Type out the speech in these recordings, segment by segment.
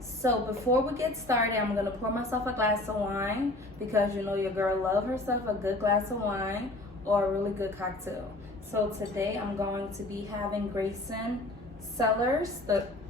So before we get started, I'm gonna pour myself a glass of wine because you know your girl loves herself a good glass of wine or a really good cocktail. So today I'm going to be having Grayson Cellars,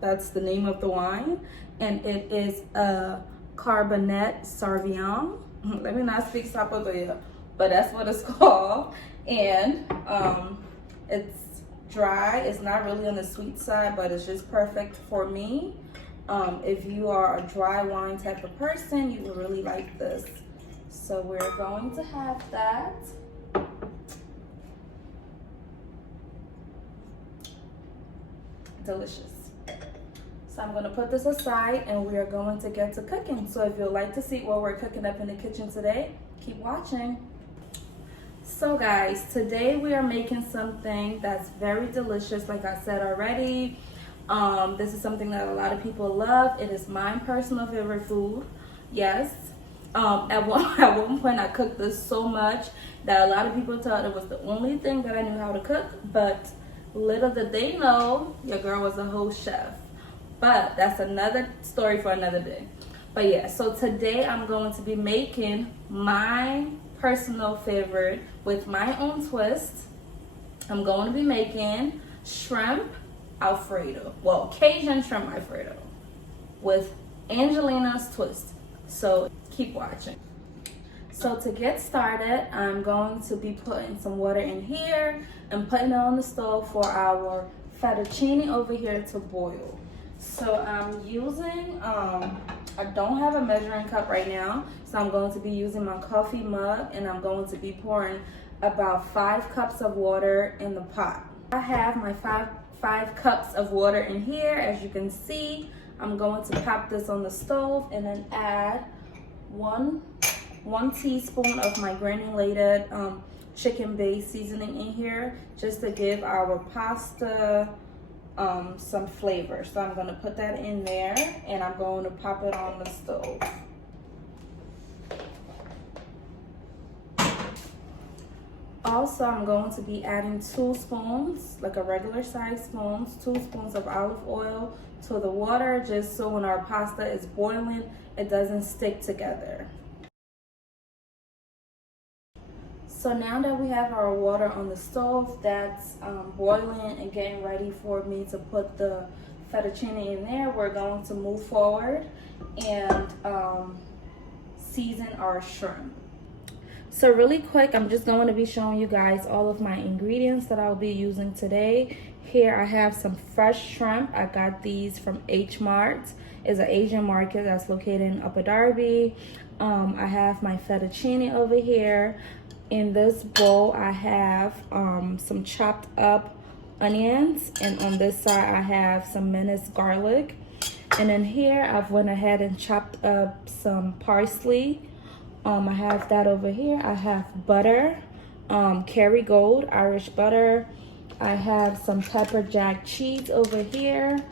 that's the name of the wine, and it is a Cabernet Sauvignon. Let me not speak Salvador, but that's what it's called. And it's dry. It's not really on the sweet side, but it's just perfect for me. If you are a dry wine type of person, you will really like this. So we're going to have that. Delicious. So I'm gonna put this aside and we are going to get to cooking. So if you'd like to see what we're cooking up in the kitchen today, keep watching. So guys, today we are making something that's very delicious, like I said already. This is something that a lot of people love. It is my personal favorite food. Yes. At one point I cooked this so much that a lot of people thought it was the only thing that I knew how to cook, but little did they know your girl was a whole chef. But that's another story for another day. But yeah, so today I'm going to be making my personal favorite with my own twist. I'm going to be making shrimp Alfredo. Well, Cajun shrimp Alfredo with Angelina's twist. So keep watching. So to get started, I'm going to be putting some water in here and putting it on the stove for our fettuccine over here to boil. So I'm using, I don't have a measuring cup right now, so I'm going to be using my coffee mug and I'm going to be pouring about 5 cups of water in the pot. I have my five cups of water in here. As you can see, I'm going to pop this on the stove and then add one teaspoon of my granulated chicken-based seasoning in here just to give our pasta some flavor. So I'm going to put that in there and I'm going to pop it on the stove. Also, I'm going to be adding 2 spoons, like a regular size spoons, 2 spoons of olive oil to the water, just so when our pasta is boiling, it doesn't stick together. So now that we have our water on the stove, that's boiling and getting ready for me to put the fettuccine in there, we're going to move forward and season our shrimp. So really quick, I'm just going to be showing you guys all of my ingredients that I'll be using today. Here I have some fresh shrimp. I got these from H Mart. It's an Asian market that's located in Upper Darby. I have my fettuccine over here. In this bowl, I have some chopped up onions, and on this side, I have some minced garlic. And then here, I've went ahead and chopped up some parsley. I have that over here. I have butter, Kerrygold Irish butter. I have some pepper jack cheese over here,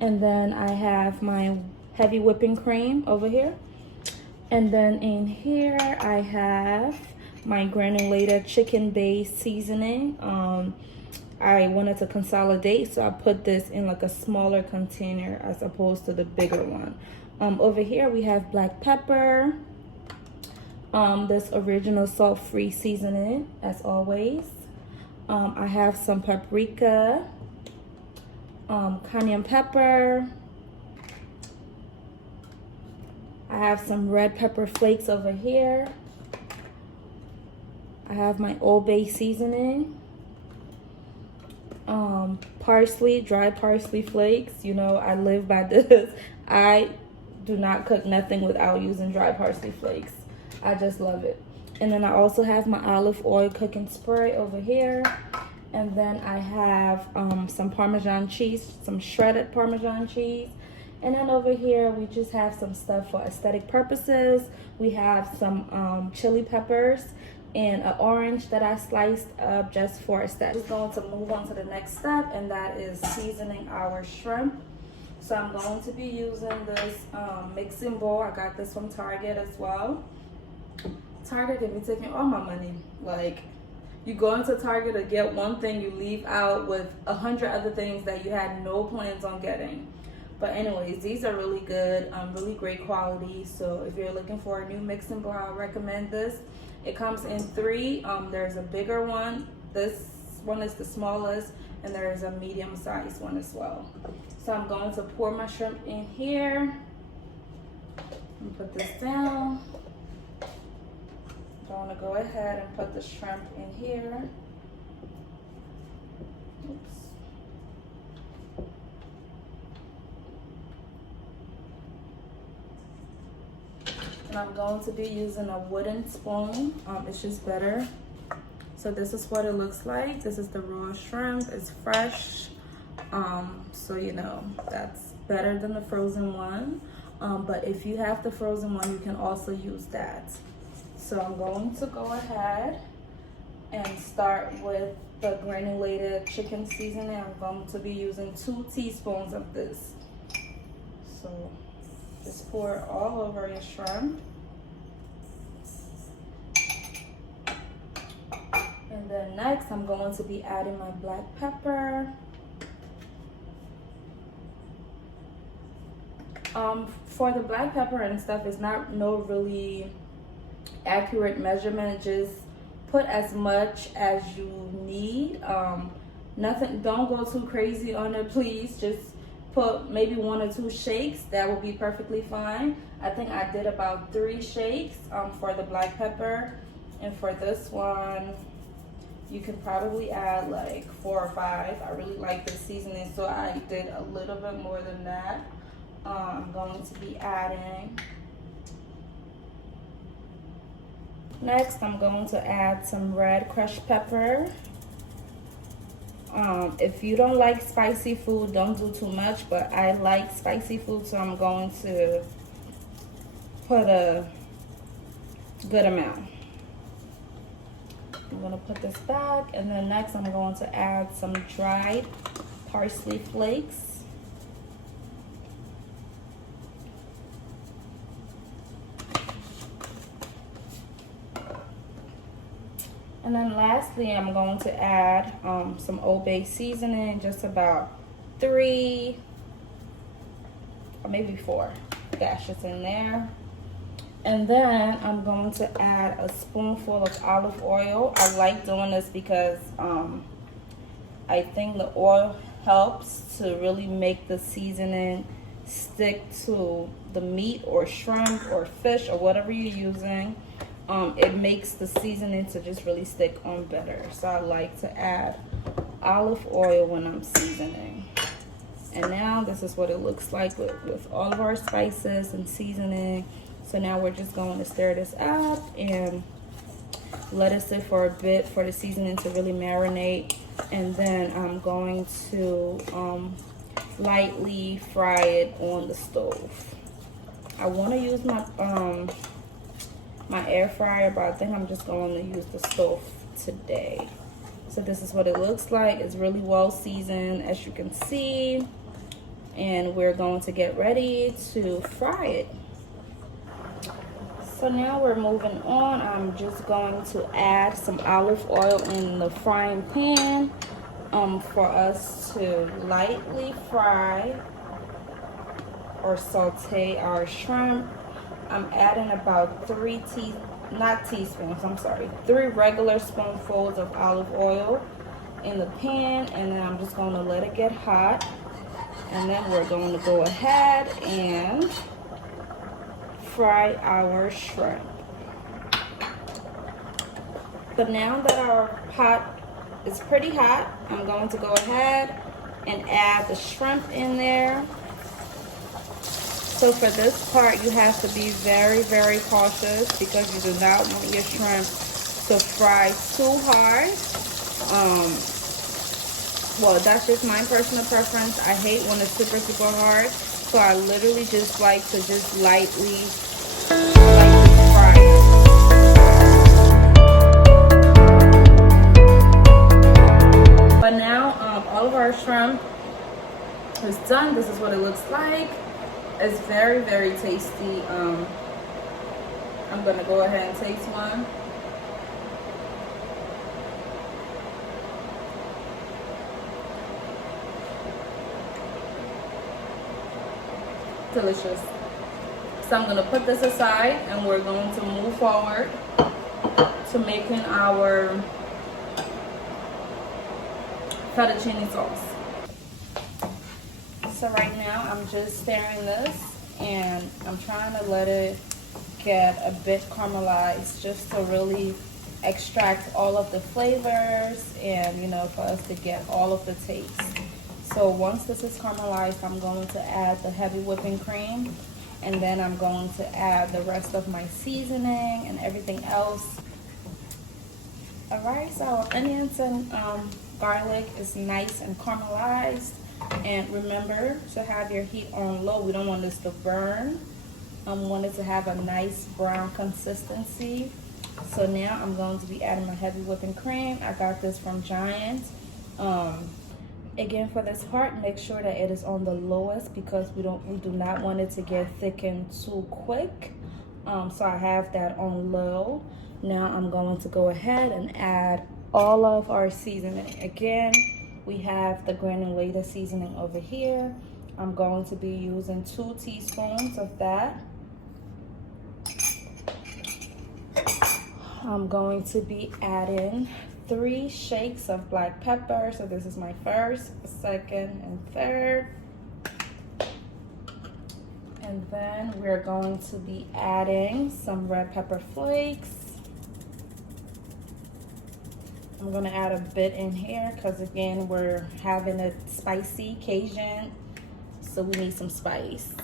and then I have my heavy whipping cream over here. And then in here, I have my granulated chicken-based seasoning. I wanted to consolidate, so I put this in like a smaller container as opposed to the bigger one. Over here we have black pepper, this original salt-free seasoning as always. I have some paprika, cayenne pepper. I have some red pepper flakes over here. I have my Old Bay seasoning, parsley, dry parsley flakes. You know, I live by this. I do not cook nothing without using dry parsley flakes. I just love it. And then I also have my olive oil cooking spray over here. And then I have some Parmesan cheese, some shredded Parmesan cheese. And then over here, we just have some stuff for aesthetic purposes. We have some chili peppers and an orange that I sliced up just for aesthetics. We're going to move on to the next step, and that is seasoning our shrimp. So I'm going to be using this mixing bowl. I got this from Target as well. Target, they be taking all my money. Like, you go into Target to get one thing, you leave out with 100 other things that you had no plans on getting. But anyways, these are really good, really great quality. So if you're looking for a new mixing bowl, I recommend this. It comes in 3. There's a bigger one. This one is the smallest, and there is a medium sized one as well. So I'm going to pour my shrimp in here and put this down. I'm going to go ahead and put the shrimp in here. Oops. And I'm going to be using a wooden spoon. It's just better. So this is what it looks like. This is the raw shrimp. It's fresh. So you know, that's better than the frozen one. But if you have the frozen one, you can also use that. So I'm going to go ahead and start with the granulated chicken seasoning. I'm going to be using 2 teaspoons of this. So just pour it all over your shrimp. And then next, I'm going to be adding my black pepper. For the black pepper and stuff, it's not no really accurate measurement. Just put as much as you need. Nothing, don't go too crazy on it, please. Just put maybe 1 or 2 shakes. That will be perfectly fine. I think I did about 3 shakes for the black pepper. And for this one, you can probably add like 4 or 5. I really like the seasoning, so I did a little bit more than that. I'm going to be adding. Next, I'm going to add some red crushed pepper. If you don't like spicy food, don't do too much, but I like spicy food, so I'm going to put a good amount. I'm gonna put this back, and then next I'm going to add some dried parsley flakes. And then lastly, I'm going to add some Old Bay seasoning, just about 3 or maybe 4 dashes in there. And then I'm going to add a spoonful of olive oil. I like doing this because I think the oil helps to really make the seasoning stick to the meat or shrimp or fish or whatever you're using. It makes the seasoning to just really stick on better. So I like to add olive oil when I'm seasoning. And now this is what it looks like with all of our spices and seasoning. So now we're just going to stir this up and let it sit for a bit for the seasoning to really marinate. And then I'm going to lightly fry it on the stove. I want to use my my air fryer, but I think I'm just going to use the stove today. So this is what it looks like. It's really well seasoned, as you can see. And we're going to get ready to fry it. So now we're moving on. I'm just going to add some olive oil in the frying pan for us to lightly fry or saute our shrimp. I'm adding about 3 regular spoonfuls of olive oil in the pan, and then I'm just going to let it get hot. And then we're going to go ahead and fry our shrimp. But now that our pot is pretty hot, I'm going to go ahead and add the shrimp in there. So for this part, you have to be very, very cautious because you do not want your shrimp to fry too hard. Well, that's just my personal preference. I hate when it's super, super hard. So I literally just like to just lightly fry. But now all of our shrimp is done. This is what it looks like. It's very, very tasty. I'm gonna go ahead and taste one. delicious. So I'm gonna put this aside and we're going to move forward to making our fettuccine sauce. So right now I'm just stirring this and I'm trying to let it get a bit caramelized just to really extract all of the flavors and, you know, for us to get all of the taste. So once this is caramelized, I'm going to add the heavy whipping cream, and then I'm going to add the rest of my seasoning and everything else. All right, so our onions and garlic is nice and caramelized. And remember to have your heat on low. We don't want this to burn. I want it to have a nice brown consistency. So now I'm going to be adding my heavy whipping cream. I got this from Giant. Again, for this part, make sure that it is on the lowest because we do not want it to get thickened too quick. So I have that on low. Now I'm going to go ahead and add all of our seasoning. Again, we have the granulated seasoning over here. I'm going to be using 2 teaspoons of that. I'm going to be adding 3 shakes of black pepper. So this is my first, second, and third. And then we're going to be adding some red pepper flakes. I'm gonna add a bit in here because again, we're having a spicy Cajun, so we need some spice.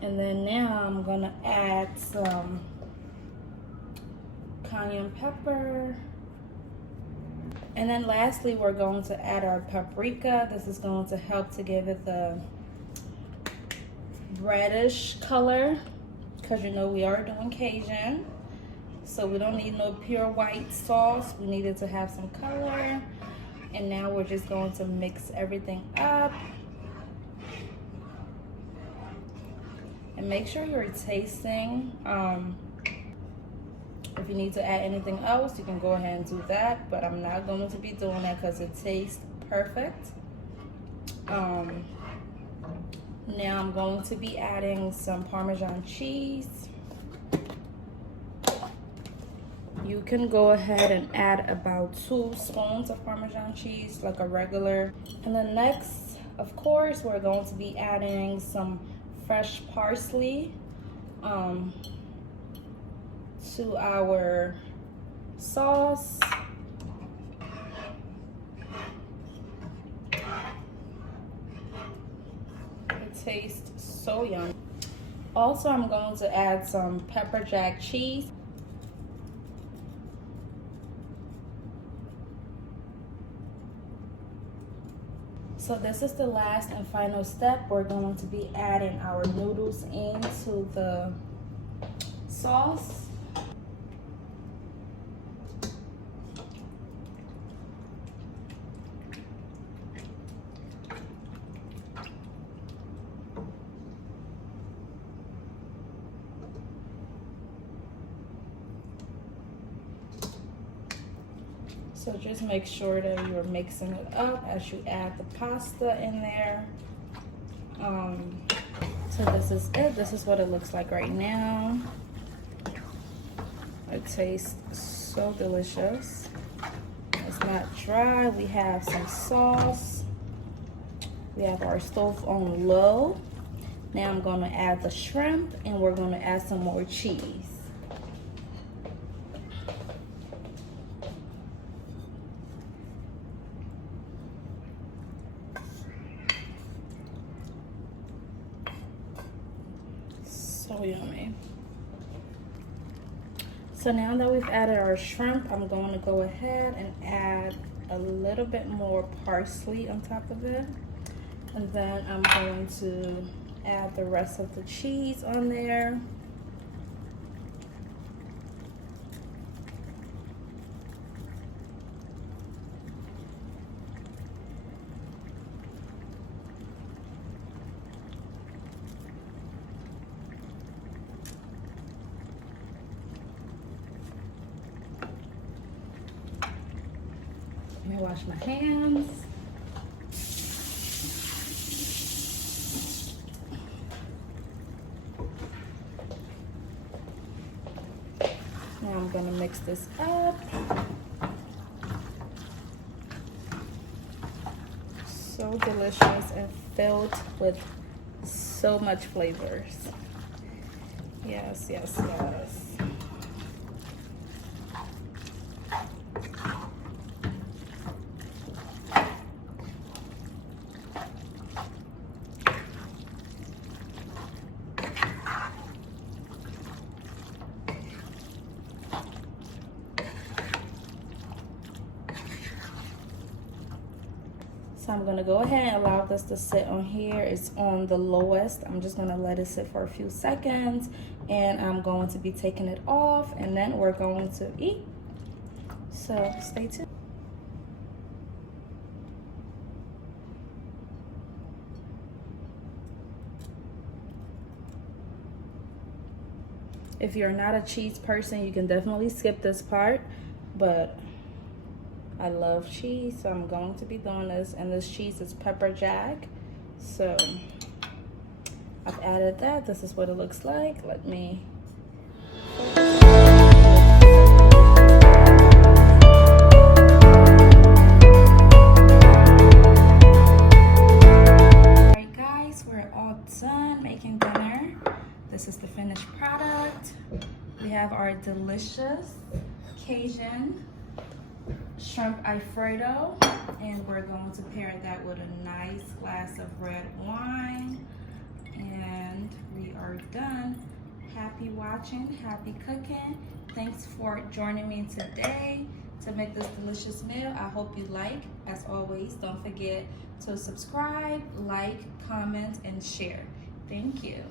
And then now I'm gonna add some cayenne pepper. And then lastly, we're going to add our paprika. This is going to help to give it the reddish color because you know we are doing Cajun. So we don't need no pure white sauce. We need it to have some color. And now we're just going to mix everything up. And make sure you're tasting. If you need to add anything else, you can go ahead and do that. But I'm not going to be doing that because it tastes perfect. Now I'm going to be adding some Parmesan cheese. You can go ahead and add about 2 spoons of Parmesan cheese, like a regular. And then next, of course, we're going to be adding some fresh parsley to our sauce. It tastes so yummy. Also, I'm going to add some pepper jack cheese. So this is the last and final step. We're going to be adding our noodles into the sauce. So just make sure that you're mixing it up as you add the pasta in there. So this is it. This is what it looks like right now. It tastes so delicious. It's not dry. We have some sauce. We have our stove on low. Now I'm going to add the shrimp and we're going to add some more cheese. So yummy. So now that we've added our shrimp, I'm going to go ahead and add a little bit more parsley on top of it. And then I'm going to add the rest of the cheese on there. Let me wash my hands. gonna mix this up. So delicious and filled with so much flavors. Yes, yes, yes. So I'm gonna go ahead and allow this to sit on here. It's on the lowest. I'm just gonna let it sit for a few seconds, and I'm going to be taking it off, and then we're going to eat. So stay tuned. If you're not a cheese person, you can definitely skip this part, but I love cheese, so I'm going to be doing this. And this cheese is pepper jack. So I've added that. This is what it looks like. Let me. Alright guys, we're all done making dinner. This is the finished product. We have our delicious Cajun shrimp Alfredo, and we're going to pair that with a nice glass of red wine, and we are done. Happy watching, happy cooking. Thanks for joining me today to make this delicious meal. I hope you like. As always, don't forget to subscribe, like, comment, and share. Thank you.